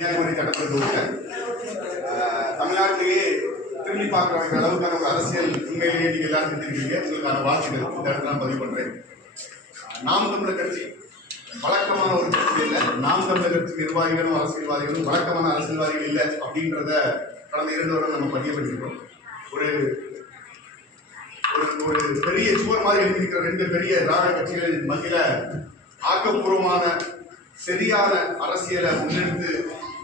சட்டத்தில் தமிழ்நாட்டிலேயே திரும்பி பார்க்குற அளவுக்கான ஒரு அரசியல் உண்மையிலேயே நீங்கள் எல்லாரும் செஞ்சிருக்கீங்க. உங்களுக்கான வாழ்த்துக்கள் இந்த இடத்துல நான் பதிவு பண்ணுறேன். நாம் தமிழர் கட்சி வழக்கமான ஒரு கட்சி இல்லை. நாம் தமிழர் கட்சி நிர்வாகிகளும் அரசியல்வாதிகளும் வழக்கமான அரசியல்வாதிகள் இல்லை அப்படின்றத கடந்த 2 வருடம் நம்ம பதிவு பண்ணியிருக்கிறோம். ஒரு ஒரு பெரிய சுவர் மாதிரி எழுதியிருக்கிற 2 பெரிய திராவிட கட்சிகள் மத்தியில் ஆக்கப்பூர்வமான சரியான அரசியலை முன்னெடுத்து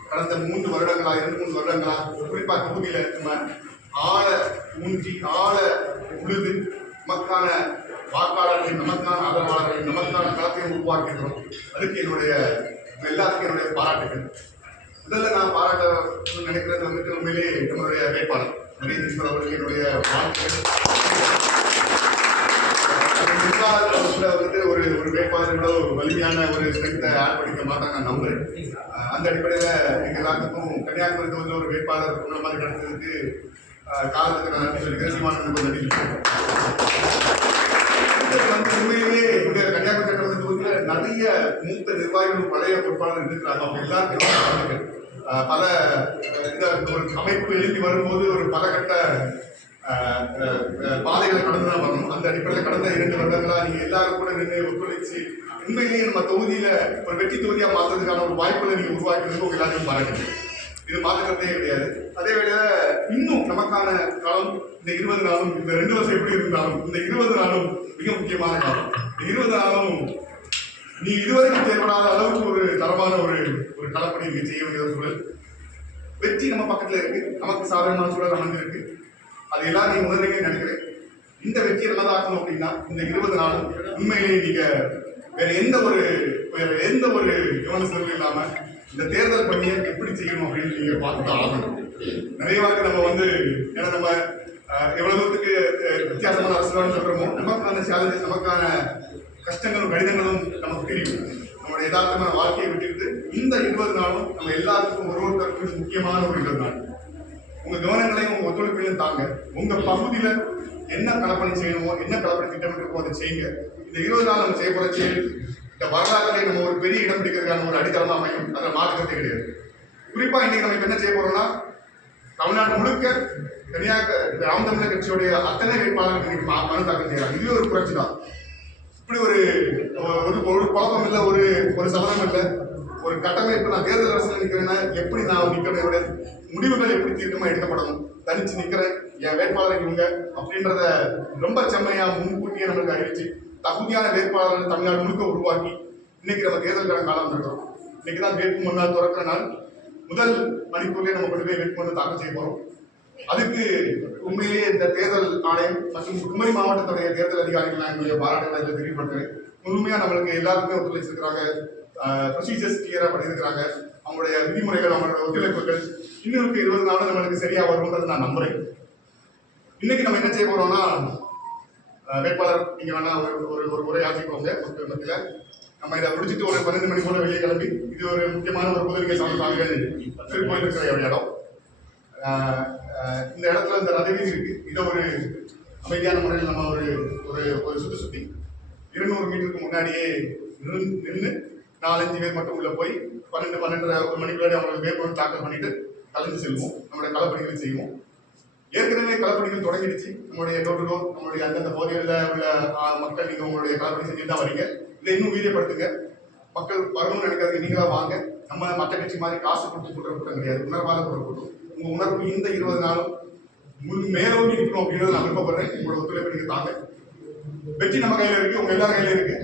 கடந்த 2-3 வருடங்களா குறிப்பாக தொகுதியில் நம்ம ஆழ ஊன்றி ஆழ உழுது நமக்கான வாக்காளர்கள், நமக்கான ஆதரவாளர்கள், நமக்கான களத்தை உருவாக்குகிறோம். அதுக்கு எல்லாத்துக்கும் என்னுடைய பாராட்டுகள். முதல்ல நான் பாராட்ட நினைக்கிறது வந்துட்டு உண்மையிலே நம்மளுடைய வேட்பாளர் நரேந்திர அவர்களுக்கு என்னுடைய வாழ்த்துக்கள். வந்துட்டு ஒரு வேட்பாளர்களோட ஒரு வலிமையான ஒரு ஸ்ட்ரென்த்தை ஆட் பண்ணிக்க மாட்டாங்க நான் நம்புறேன். அந்த அடிப்படையில் எங்கள் எல்லாத்துக்கும் கன்னியாகுமரி தொகுதியில் ஒரு வேட்பாளர் உள்ள மாதிரி கிடைச்சதுக்கு காலத்துக்கு நான் நன்றி சொல்லிக்கிறேன். சீமானன் நன்றி உண்மையிலேயே என்னுடைய கன்னியாகுமரி சட்டமன்ற தொகுதியில் நிறைய மூத்த நிர்வாகிகளும் பழைய பொறுப்பாளர் இருக்கிறாங்க. அவங்க எல்லாருக்கும் பல ஒரு அமைப்பு எழுதி வரும்போது ஒரு பலகட்ட பாதைகளை கடந்து தான் வரணும். அந்த அடிப்படையில் கடந்த 2 வருடங்களா நீங்க எல்லாரும் கூட நின்று ஒத்துழைச்சு உண்மையிலேயே நம்ம தொகுதியில ஒரு வெற்றி தொகுதியா மாற்றுறதுக்கான ஒரு வாய்ப்புகளை நீங்க உருவாக்குறது உங்க எல்லாத்தையும் பாராட்டுங்க. இது மாற்றுக்கிறதே கிடையாது. அதே வேளையில இன்னும் நமக்கான காலம் இந்த 20 நாளும், இந்த 2 வருஷம் எப்படி இருந்தாலும் இந்த 20 நாளும் மிக முக்கியமான காலம். இந்த 20 நாளும் நீ இதுவரைக்கும் செயல்படாத அளவுக்கு ஒரு தரமான ஒரு களப்பணி நீங்க செய்ய வேண்டிய சூழல். வெற்றி நம்ம பக்கத்துல இருக்கு, நமக்கு சாதாரணமான சூழல் அமைஞ்சிருக்கு. அது எல்லாரும் நீங்க உணர்றீங்கன்னு நினைக்கிறேன். இந்த வெற்றியை நல்லதாக்கணும் அப்படின்னா இந்த 20 நாளும் உண்மையிலேயே நீங்க வேற எந்த ஒரு விமர்சனமும் இல்லாம இந்த தேர்தல் பணியை எப்படி செய்யணும் அப்படின்னு நீங்க பார்த்துதான் ஆகணும். நிறைய வாக்கு நம்ம ஏன்னா நம்ம எவ்வளவு தூரத்துக்கு வித்தியாசமான அரசியல் சொல்றோமோ நமக்கான சேலஞ்சஸ், நமக்கான கஷ்டங்களும் கடிதங்களும் நமக்கு தெரியும். நம்மளுடைய யதார்த்தமான வாழ்க்கையை விட்டுக்கிட்டு இந்த 20 நாளும் நம்ம எல்லாத்துக்கும் ஒருத்தருக்கும் முக்கியமான ஒரு 20 நாள். உங்க கவனங்களையும் உங்க ஒத்துழைப்பையும் தாங்க. உங்க பகுதியில என்ன களப்பணி செய்யணுமோ, என்ன களப்பணி திட்டமிட்டு அதை செய்யுங்க. இந்த 20 நாள் நம்ம செய்ய போற செயல் இந்த வரலாற்றிலே நம்ம ஒரு பெரிய இடம் பிடிக்கிறதுக்கான ஒரு அடித்தளமா அமையும். அதில் மாற்றுக்கிறதே கிடையாது. குறிப்பா இன்னைக்கு நம்ம என்ன செய்ய போறோம்னா தமிழ்நாடு முழுக்க நாம் தமிழர் கட்சியுடைய அத்தனை வேட்பாளர்கள் இன்னைக்கு மனு தாக்கல் செய்யறாங்க. இதுவே ஒரு புரட்சி தான். இப்படி ஒரு குழப்பம் இல்லை, ஒரு சலனம் இல்லை, ஒரு கட்டமைப்பு. நான் தேர்தல் அரசியல் நிற்கிறேன்னா எப்படி நான் நிற்கிறேன், என்னுடைய முடிவுகள் எப்படி தீர்க்கமா எடுக்கப்படணும், தனிச்சு நிற்கிறேன், என் வேட்பாளர் இவங்க அப்படின்றத ரொம்ப செம்மையா முன்கூட்டியே நம்மளுக்கு அறிவிச்சு தகுதியான வேட்பாளர்கள் தமிழ்நாடு முழுக்க உருவாக்கி இன்னைக்கு நம்ம தேர்தலுக்கான காலம் இருக்கிறோம். இன்னைக்கு தான் வேட்புமனு நாள் திறக்கிற நாள். முதல் மணிக்கூர்லேயே நம்ம கொண்டு போய் வேட்புமனு தாக்கல் செய்ய போறோம். அதுக்கு உண்மையிலேயே இந்த தேர்தல் ஆணையம் மற்றும் குமரி மாவட்டத்துடைய தேர்தல் அதிகாரிகள் நான் என்னுடைய பாராட்டுகளை தெரியப்படுத்துறேன். முழுமையா நம்மளுக்கு எல்லாருக்குமே ஒத்துழைச்சிருக்கிறாங்க. ப்ரொசீஜர்ஸ் கிளியரா பண்ணியிருக்கிறாங்க. அவங்களுடைய விதிமுறைகள், அவங்களுடைய ஒத்துழைப்புகள் இன்னும் 20 நாள் நம்மளுக்கு சரியா வரும்ன்றதை நான் நம்புறேன். இன்னைக்கு நம்ம என்ன செய்ய போறோம்னா வேட்பாளர் நீங்க வேணா ஒரு உரையாற்றிக்கோங்க மத்தியில. நம்ம இதை முடிச்சுட்டு ஒரு 12 மணி போல வெளியே கிளம்பி இது ஒரு முக்கியமான ஒரு புதுவிகை சாலைகள் திருப்போயில் இருக்கிற இடம். இந்த இடத்துல இந்த ரதவீதி இருக்கு. இதை ஒரு அமைதியான முறையில் நம்ம ஒரு சுத்தி 200 மீட்டருக்கு முன்னாடியே நின்று 4-5 பேர் மட்டும் உள்ள போய் 12-12:30 மணிக்குள்ளாடி அவங்களுக்கு வேட்புமனு தாக்கல் பண்ணிட்டு கலந்து செல்வோம். நம்மளுடைய களப்பணிகளை செய்வோம். ஏற்கனவே களப்பணிகள் தொடங்கிடுச்சு. நம்மளுடைய டோர் டு டோர் நம்மளுடைய அந்தந்த பகுதிகளில் உள்ள மக்கள் நீங்க உங்களுடைய களப்பணி செஞ்சுட்டு தான் வரீங்க. இதை இன்னும் வீரியப்படுத்துங்க. மக்கள் வரணும்னு நினைக்காதீங்க, நீங்களா வாங்க. நம்ம மற்ற கட்சி மாதிரி காசு கொடுத்து கூட்டுற கூட்டம் கிடையாது, உணர்வாத கூட்டுற கூட்டம். உங்க உணர்வு இந்த 20 நாளும் மேலோங்கி இருக்கணும் அப்படின்றத நான் விருப்பப்படுறேன். உங்களோட ஒத்துழைப்பு நீங்க தாங்க. வெற்றி நம்ம கையில இருக்கு, உங்க எல்லாரும் கையில இருக்கு.